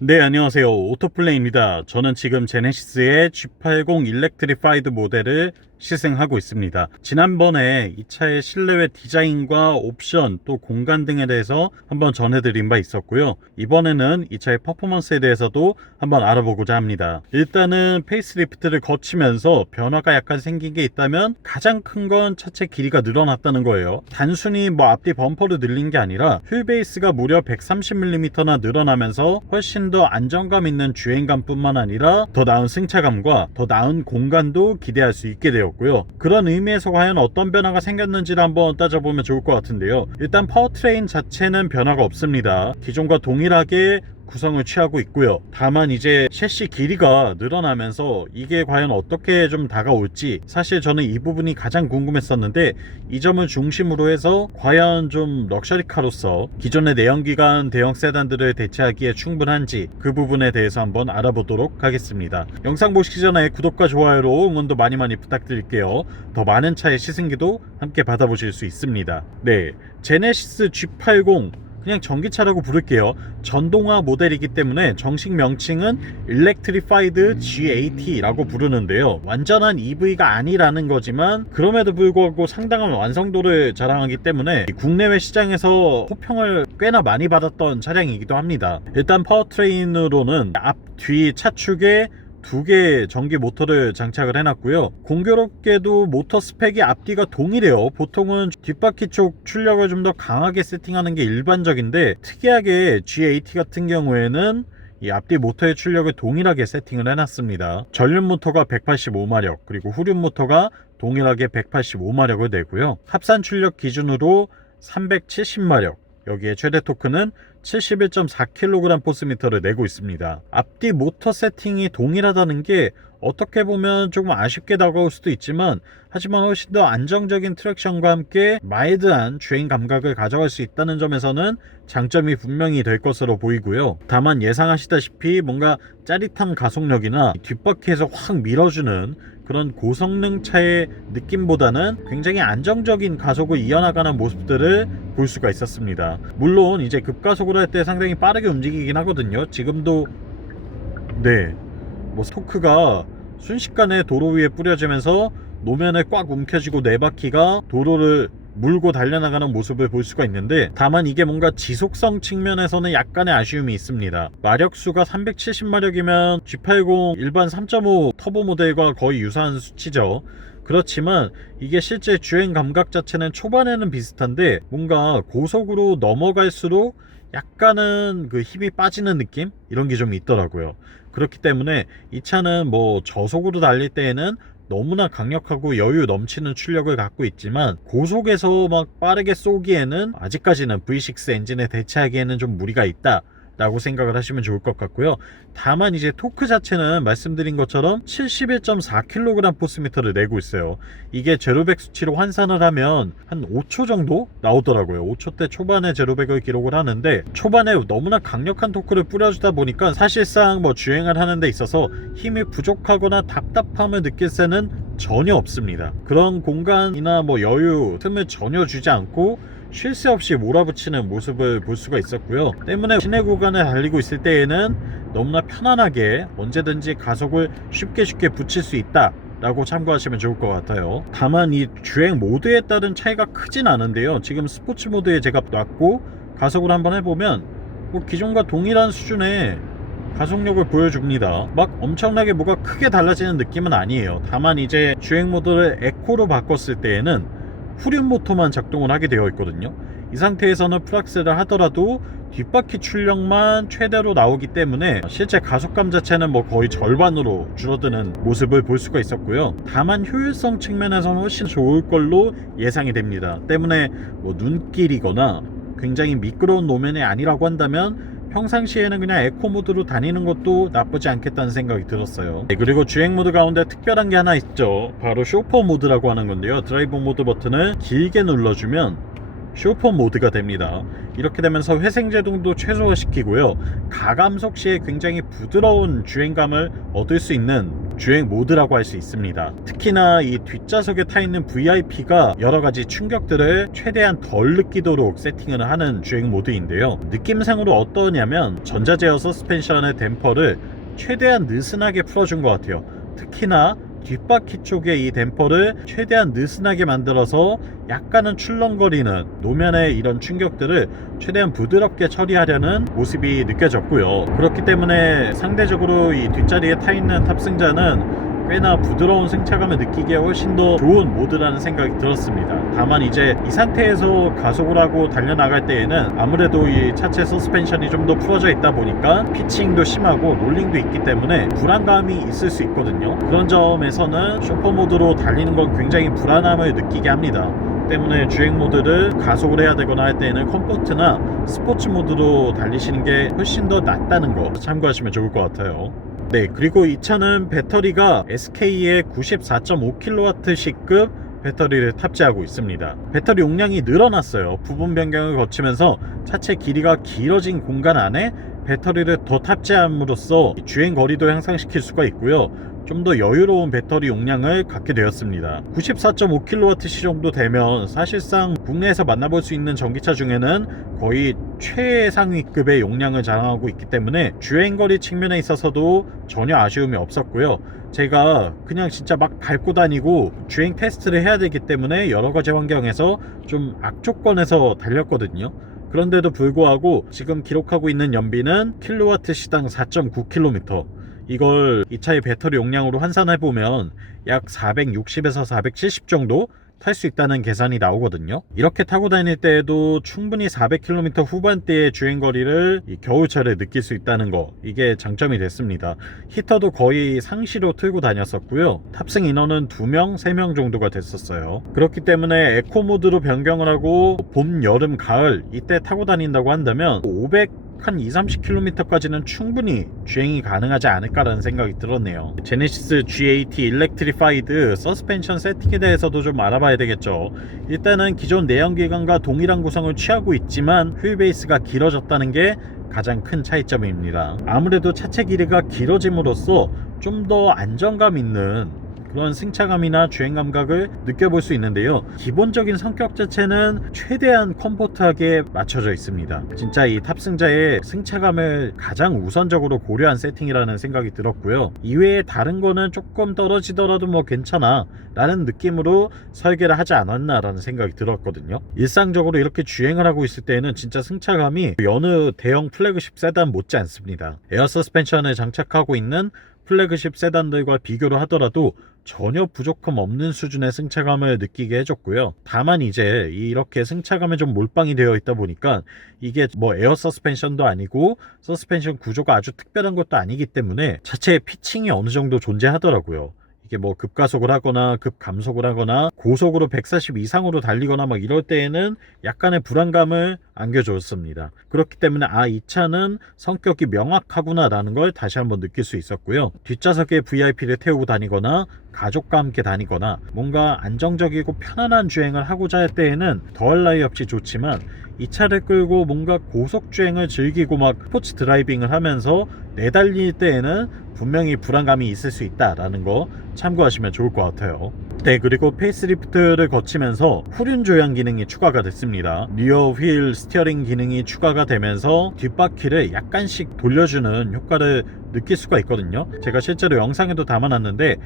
네, 안녕하세요. 오토플레이입니다. 저는 지금 제네시스의 G80 일렉트리파이드 모델을 시승하고 있습니다. 지난번에 이 차의 실내외 디자인과 옵션 또 공간 등에 대해서 한번 전해드린 바 있었고요. 이번에는 이 차의 퍼포먼스에 대해서도 한번 알아보고자 합니다. 일단은 페이스리프트를 거치면서 변화가 약간 생긴 게 있다면 가장 큰 건 차체 길이가 늘어났다는 거예요. 단순히 앞뒤 범퍼를 늘린 게 아니라 휠베이스가 무려 130mm나 늘어나면서 훨씬 더 안정감 있는 주행감 뿐만 아니라 더 나은 승차감과 더 나은 공간도 기대할 수 있게 되었고요. 그런 의미에서 과연 어떤 변화가 생겼는지를 한번 따져보면 좋을 것 같은데요. 일단 파워트레인 자체는 변화가 없습니다. 기존과 동일하게 구성을 취하고 있고요. 다만 이제 셰시 길이가 늘어나면서 이게 과연 어떻게 좀 다가올지 사실 저는 이 부분이 가장 궁금했었는데, 이 점을 중심으로 해서 과연 좀 럭셔리카로서 기존의 내연기관 대형 세단들을 대체하기에 충분한지 그 부분에 대해서 한번 알아보도록 하겠습니다. 영상 보시기 전에 구독과 좋아요로 응원도 많이 부탁드릴게요. 더 많은 차의 시승기도 함께 받아보실 수 있습니다. 네, 제네시스 G80 그냥 전기차라고 부를게요. 전동화 모델이기 때문에 정식 명칭은 일렉트리파이드 G80라고 부르는데요. 완전한 EV가 아니라는 거지만 그럼에도 불구하고 상당한 완성도를 자랑하기 때문에 국내외 시장에서 호평을 꽤나 많이 받았던 차량이기도 합니다. 일단 파워트레인으로는 앞, 뒤 차축에 2개의 전기 모터를 장착을 해놨고요. 공교롭게도 모터 스펙이 앞뒤가 동일해요. 보통은 뒷바퀴 쪽 출력을 좀 더 강하게 세팅하는 게 일반적인데, 특이하게 G80 같은 경우에는 이 앞뒤 모터의 출력을 동일하게 세팅을 해놨습니다. 전륜 모터가 185마력, 그리고 후륜 모터가 동일하게 185마력을 내고요. 합산 출력 기준으로 370마력, 여기에 최대 토크는 71.4kg 포스미터를 내고 있습니다. 앞뒤 모터 세팅이 동일하다는 게 어떻게 보면 조금 아쉽게 다가올 수도 있지만, 하지만 훨씬 더 안정적인 트랙션과 함께 마일드한 주행 감각을 가져갈 수 있다는 점에서는 장점이 분명히 될 것으로 보이고요. 다만 예상하시다시피 뭔가 짜릿한 가속력이나 뒷바퀴에서 확 밀어주는 그런 고성능 차의 느낌보다는 굉장히 안정적인 가속을 이어나가는 모습들을 볼 수가 있었습니다. 물론 이제 급가속을 할 때 상당히 빠르게 움직이긴 하거든요. 지금도 토크가 순식간에 도로 위에 뿌려지면서 노면에 꽉 움켜쥐고 네 바퀴가 도로를 물고 달려나가는 모습을 볼 수가 있는데, 다만 이게 뭔가 지속성 측면에서는 약간의 아쉬움이 있습니다. 마력수가 370마력이면 G80 일반 3.5 터보 모델과 거의 유사한 수치죠. 그렇지만 이게 실제 주행 감각 자체는 초반에는 비슷한데, 뭔가 고속으로 넘어갈수록 약간은 그 힘이 빠지는 느낌? 이런 게 좀 있더라고요. 그렇기 때문에 이 차는 저속으로 달릴 때에는 너무나 강력하고 여유 넘치는 출력을 갖고 있지만, 고속에서 빠르게 쏘기에는 아직까지는 V6 엔진에 대체하기에는 좀 무리가 있다 라고 생각을 하시면 좋을 것 같고요. 다만 이제 토크 자체는 말씀드린 것처럼 71.4kg 포스미터를 내고 있어요. 이게 제로백 수치로 환산을 하면 한 5초 정도 나오더라고요. 5초대 초반에 제로백을 기록을 하는데, 초반에 너무나 강력한 토크를 뿌려주다 보니까 사실상 주행을 하는 데 있어서 힘이 부족하거나 답답함을 느낄 새는 전혀 없습니다. 그런 공간이나 여유, 틈을 전혀 주지 않고 쉴 새 없이 몰아붙이는 모습을 볼 수가 있었고요. 때문에 시내 구간을 달리고 있을 때에는 너무나 편안하게 언제든지 가속을 쉽게 붙일 수 있다 라고 참고하시면 좋을 것 같아요. 다만 이 주행 모드에 따른 차이가 크진 않은데요. 지금 스포츠 모드에 제가 놨고 가속을 한번 해보면 기존과 동일한 수준의 가속력을 보여줍니다. 엄청나게 뭐가 크게 달라지는 느낌은 아니에요. 다만 이제 주행 모드를 에코로 바꿨을 때에는 후륜 모터만 작동을 하게 되어 있거든요. 이 상태에서는 풀악셀을 하더라도 뒷바퀴 출력만 최대로 나오기 때문에 실제 가속감 자체는 거의 절반으로 줄어드는 모습을 볼 수가 있었고요. 다만 효율성 측면에서는 훨씬 좋을 걸로 예상이 됩니다. 때문에 눈길이거나 굉장히 미끄러운 노면이 아니라고 한다면 평상시에는 그냥 에코 모드로 다니는 것도 나쁘지 않겠다는 생각이 들었어요. 그리고 주행 모드 가운데 특별한 게 하나 있죠. 바로 쇼퍼 모드라고 하는 건데요. 드라이브 모드 버튼을 길게 눌러주면 쇼퍼 모드가 됩니다. 이렇게 되면서 회생제동도 최소화시키고요. 가감속 시에 굉장히 부드러운 주행감을 얻을 수 있는 주행 모드라고 할 수 있습니다. 특히나 이 뒷좌석에 타 있는 VIP가 여러가지 충격들을 최대한 덜 느끼도록 세팅을 하는 주행 모드인데요. 느낌상으로 어떠냐면 전자제어 서스펜션의 댐퍼를 최대한 느슨하게 풀어준 것 같아요. 특히나 뒷바퀴 쪽에 이 댐퍼를 최대한 느슨하게 만들어서 약간은 출렁거리는 노면의 이런 충격들을 최대한 부드럽게 처리하려는 모습이 느껴졌고요. 그렇기 때문에 상대적으로 이 뒷자리에 타 있는 탑승자는 꽤나 부드러운 승차감을 느끼기에 훨씬 더 좋은 모드라는 생각이 들었습니다. 다만 이제 이 상태에서 가속을 하고 달려나갈 때에는 아무래도 이 차체 서스펜션이 좀 더 풀어져 있다 보니까 피칭도 심하고 롤링도 있기 때문에 불안감이 있을 수 있거든요. 그런 점에서는 쇼퍼 모드로 달리는 건 굉장히 불안함을 느끼게 합니다. 때문에 주행 모드를 가속을 해야 되거나 할 때에는 컴포트나 스포츠 모드로 달리시는 게 훨씬 더 낫다는 거 참고하시면 좋을 것 같아요. 네, 그리고 이 차는 배터리가 SK의 94.5kWh급 배터리를 탑재하고 있습니다. 배터리 용량이 늘어났어요. 부분 변경을 거치면서 차체 길이가 길어진 공간 안에 배터리를 더 탑재함으로써 주행 거리도 향상시킬 수가 있고요. 좀 더 여유로운 배터리 용량을 갖게 되었습니다. 94.5kWh 정도 되면 사실상 국내에서 만나볼 수 있는 전기차 중에는 거의 최상위급의 용량을 자랑하고 있기 때문에 주행거리 측면에 있어서도 전혀 아쉬움이 없었고요. 제가 그냥 진짜 막 밟고 다니고 주행 테스트를 해야 되기 때문에 여러가지 환경에서 좀 악조건에서 달렸거든요. 그런데도 불구하고 지금 기록하고 있는 연비는 킬로와트시당 4.9km. 이걸 이 차의 배터리 용량으로 환산해보면 약 460에서 470 정도 탈 수 있다는 계산이 나오거든요. 이렇게 타고 다닐 때에도 충분히 400km 후반대의 주행거리를 이 겨울철에 느낄 수 있다는 거, 이게 장점이 됐습니다. 히터도 거의 상시로 틀고 다녔었고요. 탑승 인원은 2명, 3명 정도가 됐었어요. 그렇기 때문에 에코 모드로 변경을 하고 봄, 여름, 가을 이때 타고 다닌다고 한다면 500한 2-30km까지는 충분히 주행이 가능하지 않을까라는 생각이 들었네요. 제네시스 G80 일렉트리파이드 서스펜션 세팅에 대해서도 좀 알아봐야 되겠죠. 일단은 기존 내연기관과 동일한 구성을 취하고 있지만 휠베이스가 길어졌다는 게 가장 큰 차이점입니다. 아무래도 차체 길이가 길어짐으로써 좀 더 안정감 있는 그런 승차감이나 주행 감각을 느껴볼 수 있는데요. 기본적인 성격 자체는 최대한 컴포트하게 맞춰져 있습니다. 진짜 이 탑승자의 승차감을 가장 우선적으로 고려한 세팅이라는 생각이 들었고요. 이외에 다른 거는 조금 떨어지더라도 뭐 괜찮아 라는 느낌으로 설계를 하지 않았나 라는 생각이 들었거든요. 일상적으로 이렇게 주행을 하고 있을 때는 진짜 승차감이 여느 대형 플래그십 세단 못지 않습니다. 에어 서스펜션을 장착하고 있는 플래그십 세단들과 비교를 하더라도 전혀 부족함 없는 수준의 승차감을 느끼게 해줬고요. 다만 이제 이렇게 승차감에 좀 몰빵이 되어 있다 보니까 이게 뭐 에어 서스펜션도 아니고 서스펜션 구조가 아주 특별한 것도 아니기 때문에 자체의 피칭이 어느 정도 존재하더라고요. 이게 뭐 급가속을 하거나 급감속을 하거나 고속으로 140 이상으로 달리거나 막 이럴 때에는 약간의 불안감을 안겨줬습니다. 그렇기 때문에 이 차는 성격이 명확하구나 라는 걸 다시 한번 느낄 수 있었고요. 뒷좌석에 VIP를 태우고 다니거나 가족과 함께 다니거나 뭔가 안정적이고 편안한 주행을 하고자 할 때에는 더할 나위 없이 좋지만 이 차를 끌고 뭔가 고속주행을 즐기고 막 스포츠 드라이빙을 하면서 내달릴 때에는 분명히 불안감이 있을 수 있다라는 거 참고하시면 좋을 것 같아요. 네, 그리고 페이스리프트를 거치면서 후륜 조향 기능이 추가가 됐습니다. 리어 휠 스티어링 기능이 추가가 되면서 뒷바퀴를 약간씩 돌려주는 효과를 느낄 수가 있거든요. 제가 실제로 영상에도 담아놨는데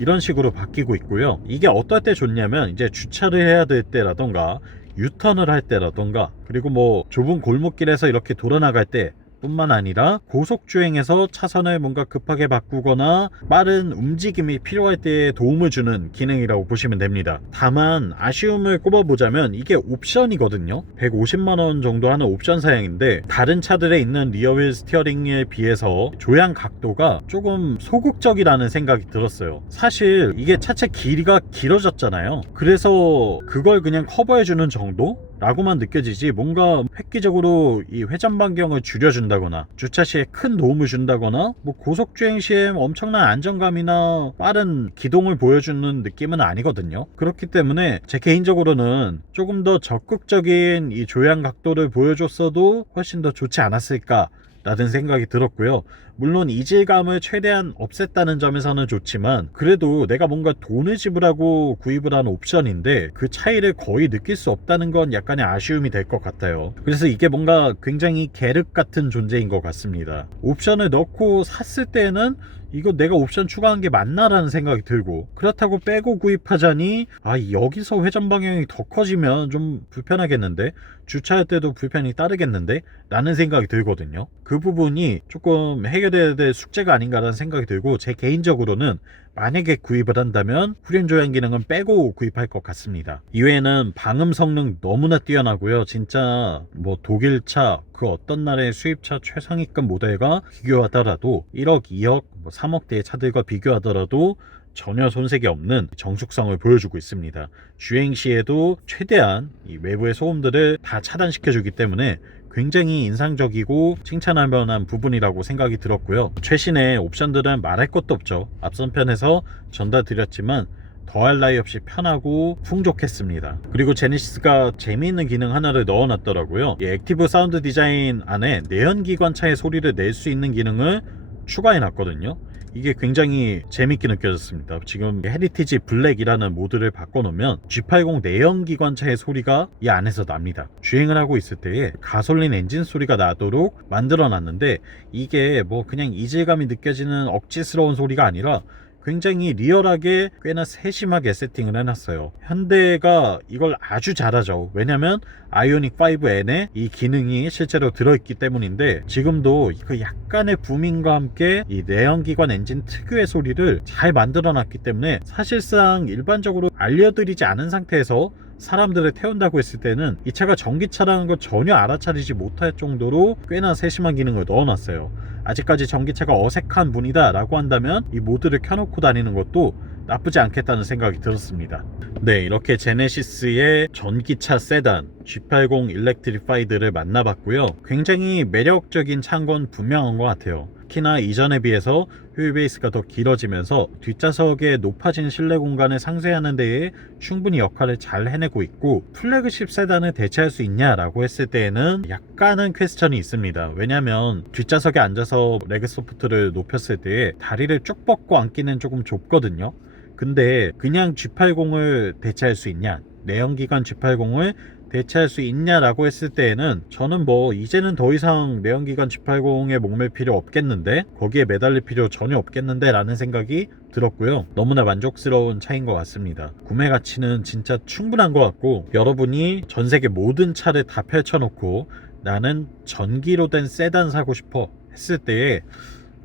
이런 식으로 바뀌고 있고요. 이게 어떨 때 좋냐면 이제 주차를 해야 될 때라던가 유턴을 할 때라던가 그리고 뭐 좁은 골목길에서 이렇게 돌아나갈 때 뿐만 아니라 고속주행에서 차선을 뭔가 급하게 바꾸거나 빠른 움직임이 필요할 때에 도움을 주는 기능이라고 보시면 됩니다. 다만 아쉬움을 꼽아보자면 이게 옵션이거든요. 150만원 정도 하는 옵션 사양인데 다른 차들에 있는 리어휠 스티어링에 비해서 조향 각도가 조금 소극적이라는 생각이 들었어요. 사실 이게 차체 길이가 길어졌잖아요. 그래서 그걸 그냥 커버해주는 정도? 라고만 느껴지지 뭔가 획기적으로 이 회전 반경을 줄여준다거나 주차 시에 큰 도움을 준다거나 뭐 고속 주행 시에 엄청난 안정감이나 빠른 기동을 보여주는 느낌은 아니거든요. 그렇기 때문에 제 개인적으로는 조금 더 적극적인 이 조향 각도를 보여줬어도 훨씬 더 좋지 않았을까 라는 생각이 들었고요. 물론 이질감을 최대한 없앴다는 점에서는 좋지만 그래도 내가 뭔가 돈을 지불하고 구입을 한 옵션인데 그 차이를 거의 느낄 수 없다는 건 약간의 아쉬움이 될 것 같아요. 그래서 이게 뭔가 굉장히 계륵 같은 존재인 것 같습니다. 옵션을 넣고 샀을 때는 이거 내가 옵션 추가한 게 맞나라는 생각이 들고, 그렇다고 빼고 구입하자니 여기서 회전 방향이 더 커지면 좀 불편하겠는데, 주차할 때도 불편이 따르겠는데 라는 생각이 들거든요. 그 부분이 조금 해결해야 될 숙제가 아닌가라는 생각이 들고, 제 개인적으로는 만약에 구입을 한다면 후륜 조향 기능은 빼고 구입할 것 같습니다. 이외에는 방음 성능 너무나 뛰어나고요. 진짜 뭐 독일차 그 어떤 나라의 수입차 최상위급 모델과 비교하더라도 1억, 2억, 3억대의 차들과 비교하더라도 전혀 손색이 없는 정숙성을 보여주고 있습니다. 주행 시에도 최대한 이 외부의 소음들을 다 차단시켜주기 때문에 굉장히 인상적이고 칭찬할 만한 부분이라고 생각이 들었고요. 최신의 옵션들은 말할 것도 없죠. 앞선 편에서 전달드렸지만 더할 나위 없이 편하고 풍족했습니다. 그리고 제네시스가 재미있는 기능 하나를 넣어놨더라고요. 이 액티브 사운드 디자인 안에 내연기관차의 소리를 낼 수 있는 기능을 추가해놨거든요. 이게 굉장히 재밌게 느껴졌습니다. 지금 헤리티지 블랙이라는 모드를 바꿔놓으면 G80 내연기관차의 소리가 이 안에서 납니다. 주행을 하고 있을 때에 가솔린 엔진 소리가 나도록 만들어놨는데, 이게 뭐 그냥 이질감이 느껴지는 억지스러운 소리가 아니라 굉장히 리얼하게 꽤나 세심하게 세팅을 해놨어요. 현대가 이걸 아주 잘하죠. 왜냐면 아이오닉 5N에 이 기능이 실제로 들어있기 때문인데, 지금도 그 약간의 부밍과 함께 이 내연기관 엔진 특유의 소리를 잘 만들어놨기 때문에 사실상 일반적으로 알려드리지 않은 상태에서 사람들을 태운다고 했을 때는 이 차가 전기차라는 걸 전혀 알아차리지 못할 정도로 꽤나 세심한 기능을 넣어놨어요. 아직까지 전기차가 어색한 분이다 라고 한다면 이 모드를 켜놓고 다니는 것도 나쁘지 않겠다는 생각이 들었습니다. 네, 이렇게 제네시스의 전기차 세단 G80 일렉트리파이드를 만나봤고요. 굉장히 매력적인 차인 건 분명한 것 같아요. 특히나 이전에 비해서 휠 베이스가 더 길어지면서 뒷좌석의 높아진 실내 공간을 상쇄하는 데에 충분히 역할을 잘 해내고 있고, 플래그십 세단을 대체할 수 있냐라고 했을 때에는 약간은 퀘스천이 있습니다. 왜냐면 뒷좌석에 앉아서 레그 소프트를 높였을 때 다리를 쭉 뻗고 앉기는 조금 좁거든요. 근데 그냥 G80을 대체할 수 있냐, 내연기관 G80을 대체할 수 있냐라고 했을 때에는 저는 뭐 이제는 더 이상 내연기관 G80에 목맬 필요 없겠는데, 거기에 매달릴 필요 전혀 없겠는데 라는 생각이 들었고요. 너무나 만족스러운 차인 것 같습니다. 구매 가치는 진짜 충분한 것 같고, 여러분이 전세계 모든 차를 다 펼쳐놓고 나는 전기로 된 세단 사고 싶어 했을 때에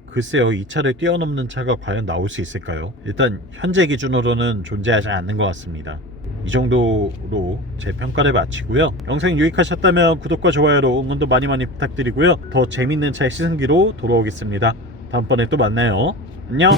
글쎄요, 이 차를 뛰어넘는 차가 과연 나올 수 있을까요? 일단 현재 기준으로는 존재하지 않는 것 같습니다. 이 정도로 제 평가를 마치고요. 영상 유익하셨다면 구독과 좋아요로 응원도 많이 부탁드리고요. 더 재밌는 차의 시승기로 돌아오겠습니다. 다음번에 또 만나요. 안녕.